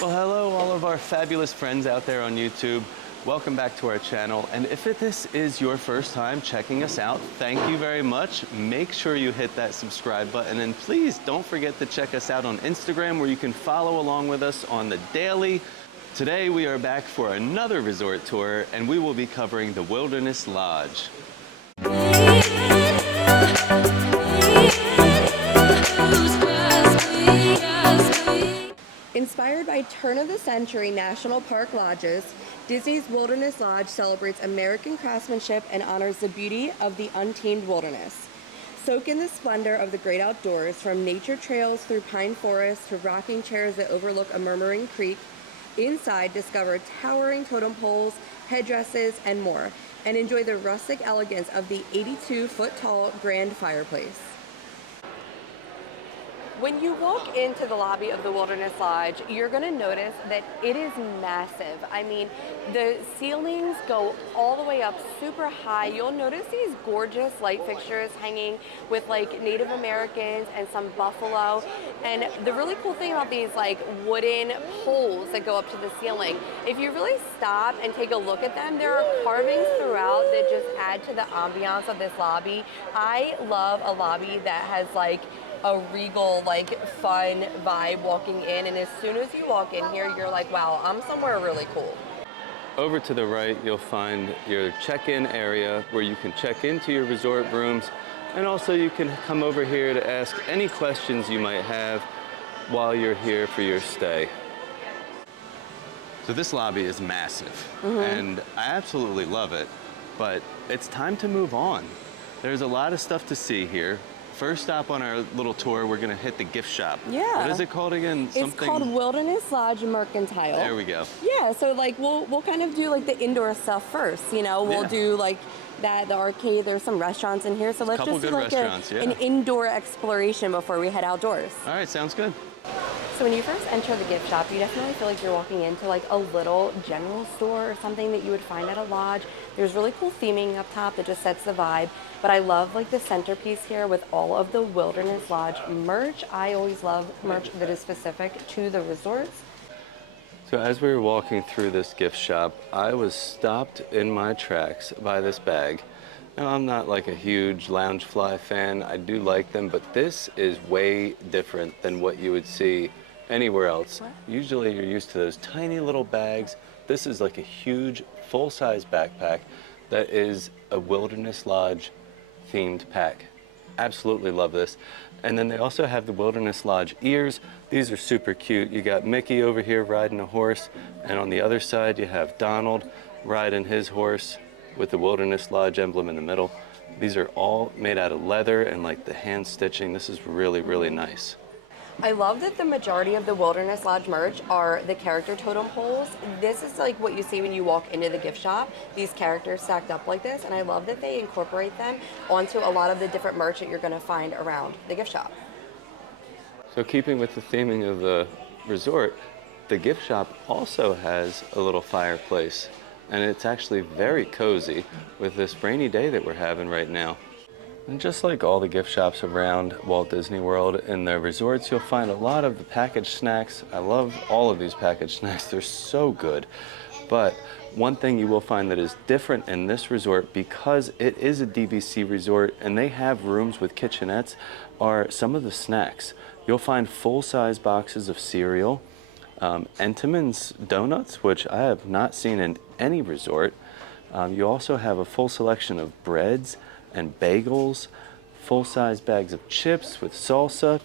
Well, hello, all of our fabulous friends out there on YouTube. Welcome back to our channel. And if this is your first time checking us out, thank you very much. Make sure you hit that subscribe button. And please don't forget to check us out on Instagram, where you can follow along with us on the daily. Today, we are back for another resort tour, and we will be covering the Wilderness Lodge. Inspired by turn-of-the-century national park lodges, Disney's Wilderness Lodge celebrates American craftsmanship and honors the beauty of the untamed wilderness. Soak in the splendor of the great outdoors, from nature trails through pine forests to rocking chairs that overlook a murmuring creek. Inside, discover towering totem poles, headdresses, and more, and enjoy the rustic elegance of the 82-foot-tall grand fireplace. When you walk into the lobby of the Wilderness Lodge, you're going to notice that it is massive. I mean, the ceilings go all the way up super high. You'll notice these gorgeous light fixtures hanging with like Native Americans and some buffalo. And the really cool thing about these like wooden poles that go up to the ceiling, if you really stop and take a look at them, there are carvings throughout that just add to the ambiance of this lobby. I love a lobby that has like a regal, like fun vibe walking in, and as soon as you walk in here, you're like, wow, I'm somewhere really cool. Over to the right, you'll find your check-in area where you can check into your resort rooms, and also you can come over here to ask any questions you might have while you're here for your stay. So this lobby is massive, and I absolutely love it, but it's time to move on. There's a lot of stuff to see here. First stop on our little tour, we're gonna hit the gift shop. Yeah. What is it called again? It's called Wilderness Lodge Mercantile. There we go. Yeah, so like we'll kind of do like the indoor stuff first, you know. We'll do like the arcade. There's some restaurants in here, so let's just do like an indoor exploration before we head outdoors. All right, sounds good. So when you first enter the gift shop, you definitely feel like you're walking into like a little general store or something that you would find at a lodge. There's really cool theming up top that just sets the vibe. But I love like the centerpiece here with all of the Wilderness Lodge merch. I always love merch that is specific to the resorts. So as we were walking through this gift shop, I was stopped in my tracks by this bag. Now, I'm not like a huge Loungefly fan. I do like them, but this is way different than what you would see anywhere else. Usually you're used to those tiny little bags. This is like a huge full-size backpack that is a Wilderness Lodge themed pack. Absolutely love this. And then they also have the Wilderness Lodge ears. These are super cute. You got Mickey over here riding a horse, and on the other side you have Donald riding his horse with the Wilderness Lodge emblem in the middle. These are all made out of leather and like the hand stitching. This is really, really nice. I love that the majority of the Wilderness Lodge merch are the character totem poles. This is like what you see when you walk into the gift shop, these characters stacked up like this, and I love that they incorporate them onto a lot of the different merch that you're gonna find around the gift shop. So keeping with the theming of the resort, the gift shop also has a little fireplace, and it's actually very cozy with this rainy day that we're having right now. And just like all the gift shops around Walt Disney World, in the resorts you'll find a lot of the packaged snacks. I love all of these packaged snacks, they're so good. But one thing you will find that is different in this resort, because it is a DVC resort and they have rooms with kitchenettes, are some of the snacks. You'll find full-size boxes of cereal, Entenmann's donuts, which I have not seen in any resort. You also have a full selection of breads and bagels, full-size bags of chips with salsa.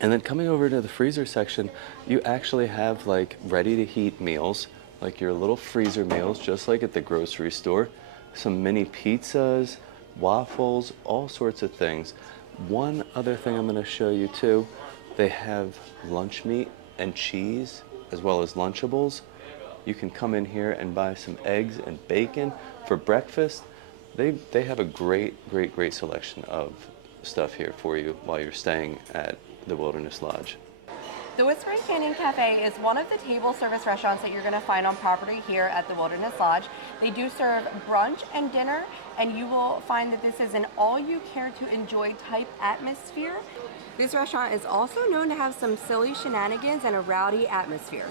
And then coming over to the freezer section, you actually have like ready-to-heat meals, like your little freezer meals, just like at the grocery store. Some mini pizzas, waffles, all sorts of things. One other thing I'm gonna show you too, they have lunch meat and cheese, as well as Lunchables. You can come in here and buy some eggs and bacon for breakfast. They have a great selection of stuff here for you while you're staying at the Wilderness Lodge. The Whispering Canyon Cafe is one of the table service restaurants that you're going to find on property here at the Wilderness Lodge. They do serve brunch and dinner, and you will find that this is an all-you-care-to-enjoy type atmosphere. This restaurant is also known to have some silly shenanigans and a rowdy atmosphere.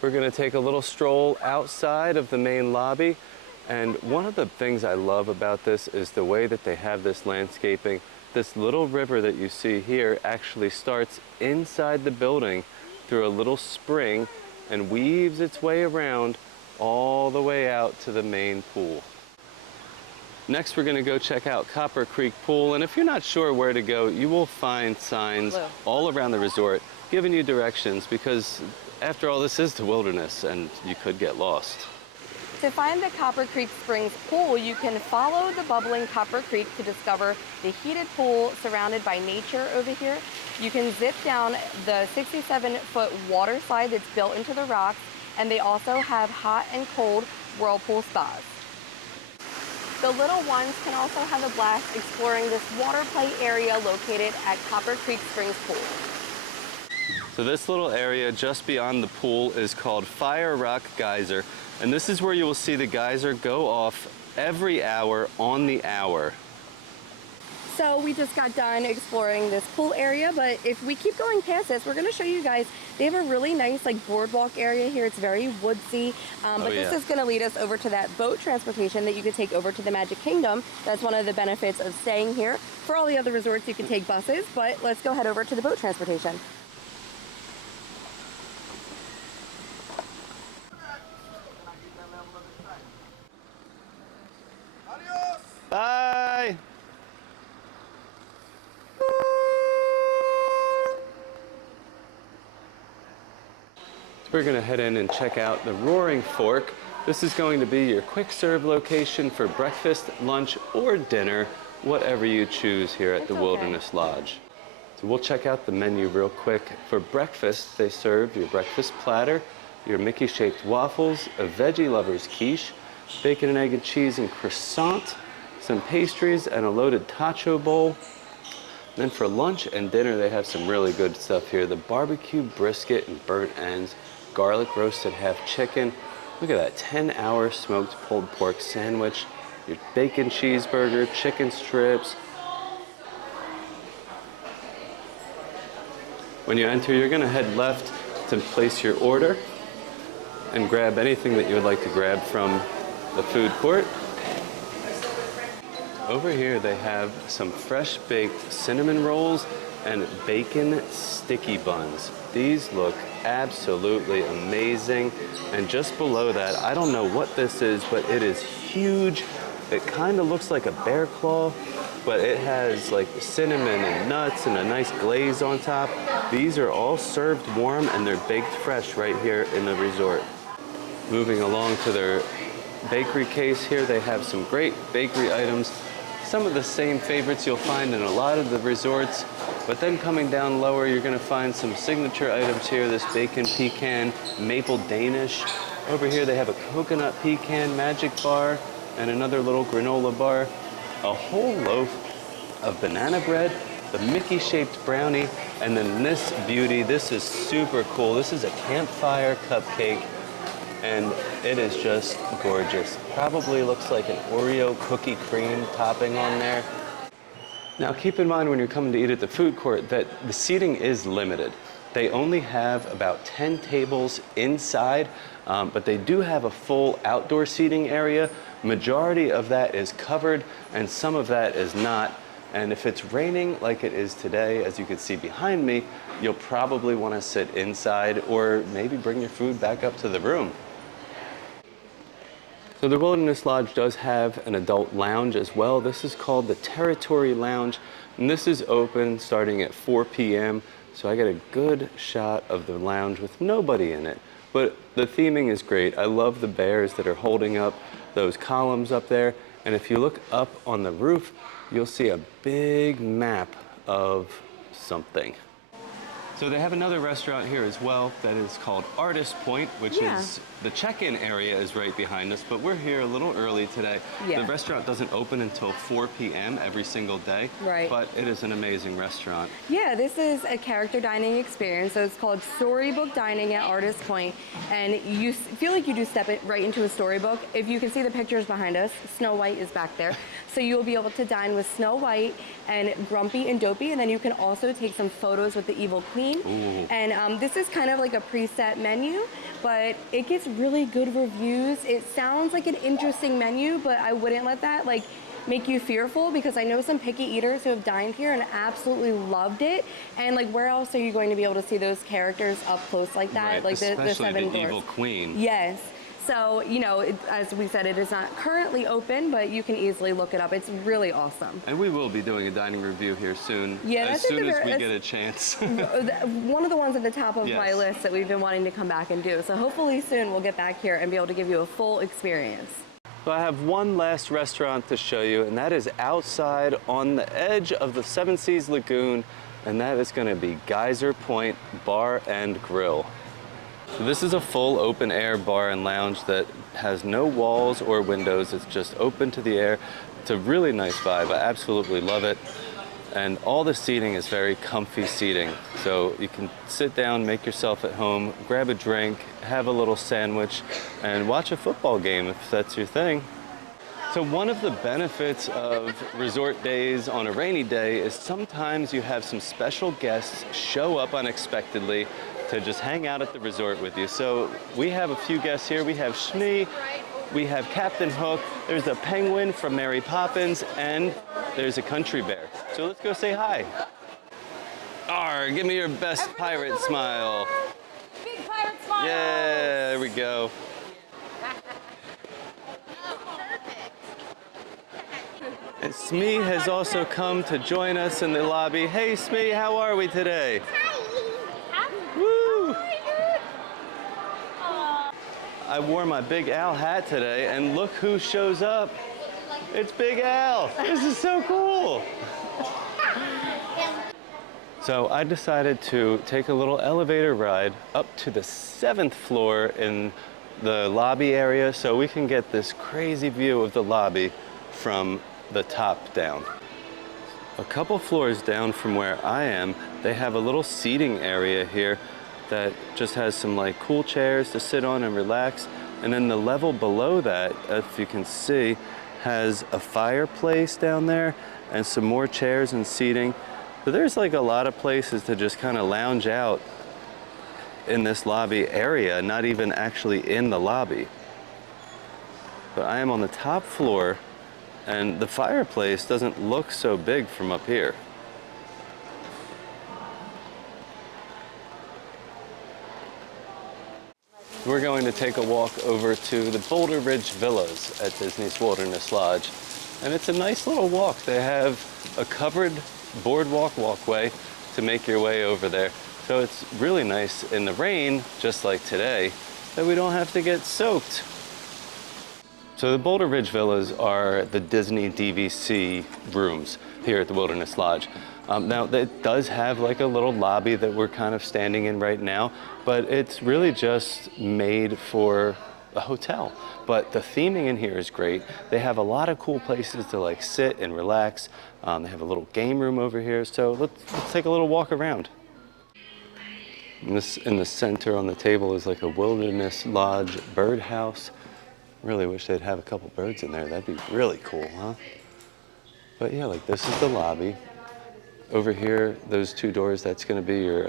We're going to take a little stroll outside of the main lobby, and one of the things I love about this is the way that they have this landscaping. This little river that you see here actually starts inside the building through a little spring and weaves its way around all the way out to the main pool. Next, we're going to go check out Copper Creek Pool, and if you're not sure where to go, you will find signs all around the resort giving you directions, because after all, this is the wilderness and you could get lost. To find the Copper Creek Springs pool, you can follow the bubbling Copper Creek to discover the heated pool surrounded by nature over here. You can zip down the 67-foot water slide that's built into the rocks, and they also have hot and cold whirlpool spas. The little ones can also have a blast exploring this water play area located at Copper Creek Springs Pool. So this little area just beyond the pool is called Fire Rock Geyser, and this is where you will see the geyser go off every hour on the hour. So we just got done exploring this pool area, but if we keep going past this, we're going to show you guys, they have a really nice boardwalk area here. It's very woodsy, but this is going to lead us over to that boat transportation that you could take over to the Magic Kingdom. That's one of the benefits of staying here. For all the other resorts, you can take buses, but let's go head over to the boat transportation. Bye! So we're going to head in and check out the Roaring Fork. This is going to be your quick serve location for breakfast, lunch, or dinner, whatever you choose here at the Wilderness Lodge. So we'll check out the menu real quick. For breakfast, they serve your breakfast platter, your Mickey-shaped waffles, a veggie lover's quiche, bacon and egg and cheese and croissant, some pastries, and a loaded tacho bowl. Then for lunch and dinner, they have some really good stuff here. The barbecue brisket and burnt ends, garlic roasted half chicken. Look at that, 10-hour smoked pulled pork sandwich, your bacon cheeseburger, chicken strips. When you enter, you're gonna head left to place your order and grab anything that you would like to grab from the food court. Over here they have some fresh baked cinnamon rolls and bacon sticky buns. These look absolutely amazing. And just below that, I don't know what this is, but it is huge. It kind of looks like a bear claw, but it has cinnamon and nuts and a nice glaze on top. These are all served warm and they're baked fresh right here in the resort. Moving along to their bakery case here, they have some great bakery items. Some of the same favorites you'll find in a lot of the resorts, but then coming down lower, you're gonna find some signature items here. This bacon pecan maple Danish. Over here, they have a coconut pecan magic bar and another little granola bar, a whole loaf of banana bread, the Mickey-shaped brownie, and then this beauty. This is super cool. This is a campfire cupcake, and it is just gorgeous. Probably looks like an Oreo cookie cream topping on there. Now keep in mind when you're coming to eat at the food court that the seating is limited. They only have about 10 tables inside, but they do have a full outdoor seating area. Majority of that is covered and some of that is not. And if it's raining like it is today, as you can see behind me, you'll probably want to sit inside or maybe bring your food back up to the room. So the Wilderness Lodge does have an adult lounge as well. This is called the Territory Lounge, and this is open starting at 4 p.m. So I get a good shot of the lounge with nobody in it. But the theming is great. I love the bears that are holding up those columns up there. And if you look up on the roof, you'll see a big map of something. So they have another restaurant here as well that is called Artist Point, which Yeah. is the check-in area is right behind us, but we're here a little early today. Yeah. The restaurant doesn't open until 4 p.m. every single day, Right. but it is an amazing restaurant. Yeah, this is a character dining experience. So it's called Storybook Dining at Artist Point, and you feel like you do step it right into a storybook. If you can see the pictures behind us, Snow White is back there. So you'll be able to dine with Snow White and Grumpy and Dopey, and then you can also take some photos with the Evil Queen. Ooh. And this is kind of like a preset menu, but it gets really good reviews. It sounds like an interesting menu, but I wouldn't let that like make you fearful, because I know some picky eaters who have dined here and absolutely loved it. And like, where else are you going to be able to see those characters up close like that? Right, Like especially the Seven the Dwarfs. Evil Queen. Yes. So, you know, as we said, it is not currently open, but you can easily look it up. It's really awesome. And we will be doing a dining review here soon, Yeah, as that's soon at as the we ver- get a chance. One of the ones at the top of my Yes. list that we've been wanting to come back and do. So hopefully soon we'll get back here and be able to give you a full experience. So I have one last restaurant to show you, and that is outside on the edge of the Seven Seas Lagoon, and that is going to be Geyser Point Bar and Grill. So this is a full open air bar and lounge that has no walls or windows. It's just open to the air. It's a really nice vibe. I absolutely love it. And all the seating is very comfy seating. So you can sit down, make yourself at home, grab a drink, have a little sandwich, and watch a football game if that's your thing. So one of the benefits of resort days on a rainy day is sometimes you have some special guests show up unexpectedly to just hang out at the resort with you. So we have a few guests here. We have Shmi, we have Captain Hook, there's a penguin from Mary Poppins, and there's a country bear. So let's go say hi. Arr, give me your best pirate smile. Big pirate smile. Yeah, there we go. And Smee has also come to join us in the lobby. Hey Smee, how are we today? Woo! I wore my Big Al hat today, and look who shows up. It's Big Al. This is so cool. So I decided to take a little elevator ride up to the 7th floor in the lobby area so we can get this crazy view of the lobby from the top down. A couple floors down from where I am, they have a little seating area here that just has some like cool chairs to sit on and relax. And then the level below that, if you can see, has a fireplace down there and some more chairs and seating. So there's like a lot of places to just kind of lounge out in this lobby area, not even actually in the lobby. But I am on the top floor, and the fireplace doesn't look so big from up here. We're going to take a walk over to the Boulder Ridge Villas at Disney's Wilderness Lodge. And it's a nice little walk. They have a covered boardwalk walkway to make your way over there. So it's really nice in the rain, just like today, that we don't have to get soaked. So the Boulder Ridge Villas are the Disney DVC rooms here at the Wilderness Lodge. Now, it does have like a little lobby that we're kind of standing in right now, but it's really just made for a hotel. But the theming in here is great. They have a lot of cool places to like sit and relax. They have a little game room over here, so let's take a little walk around. And this in the center on the table is like a Wilderness Lodge birdhouse. Really wish they'd have a couple birds in there. That'd be really cool, huh? But yeah, like this is the lobby. Over here, those two doors, that's gonna be your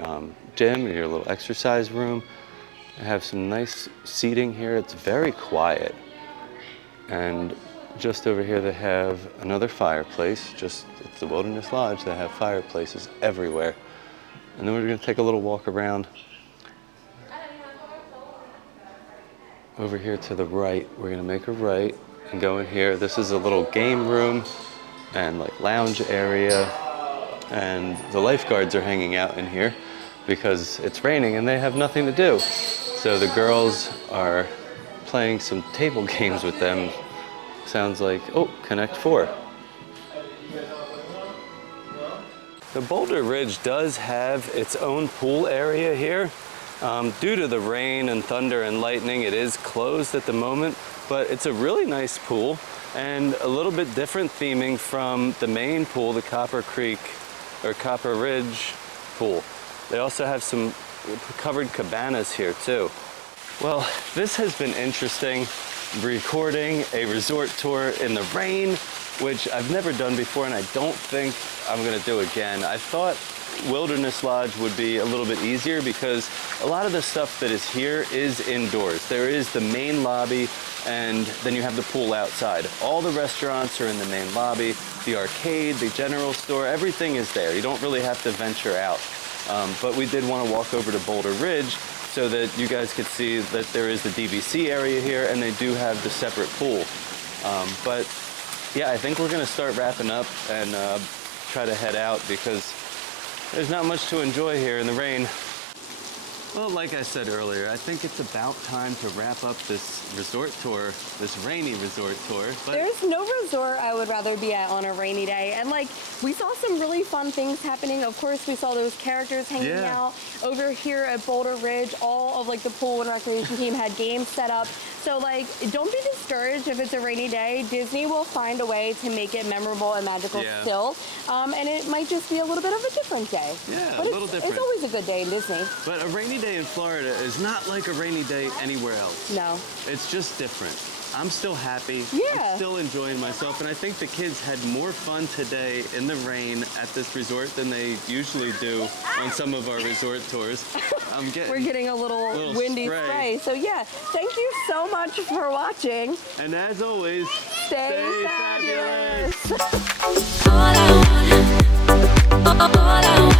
gym or your little exercise room. I have some nice seating here. It's very quiet. And just over here, they have another fireplace. It's the Wilderness Lodge. They have fireplaces everywhere. And then we're gonna take a little walk around. Over here to the right, we're gonna make a right and go in here. This is a little game room and like lounge area. And the lifeguards are hanging out in here because it's raining and they have nothing to do. So the girls are playing some table games with them. Sounds like, oh, Connect 4. The Boulder Ridge does have its own pool area here. Due to the rain and thunder and lightning, it is closed at the moment, but it's a really nice pool and a little bit different theming from the main pool, the Copper Creek or Copper Ridge pool. They also have some covered cabanas here too. Well, this has been interesting, recording a resort tour in the rain, which I've never done before and I don't think I'm gonna do again. I thought Wilderness Lodge would be a little bit easier because a lot of the stuff that is here is indoors. There is the main lobby and then you have the pool outside. All the restaurants are in the main lobby, the arcade, the general store, everything is there. You don't really have to venture out. But we did want to walk over to Boulder Ridge so that you guys could see that there is the DVC area here and they do have the separate pool. But yeah, I think we're going to start wrapping up and try to head out because there's not much to enjoy here in the rain. Well, like I said earlier, I think it's about time to wrap up this resort tour, this rainy resort tour. But there's no resort I would rather be at on a rainy day. And like, we saw some really fun things happening. Of course, we saw those characters hanging out. Over here at Boulder Ridge, all of like the pool and recreation team had games set up. So like, don't be discouraged if it's a rainy day. Disney will find a way to make it memorable and magical still. And it might just be a little bit of a different day. Yeah, but a little different. It's always a good day in Disney. But a rainy day in Florida is not like a rainy day anywhere else. No. It's just different. I'm still happy. Yeah. I'm still enjoying myself. And I think the kids had more fun today in the rain at this resort than they usually do on some of our resort tours. We're getting a little windy spray. So yeah, thank you so much for watching. And as always, stay fabulous. All I want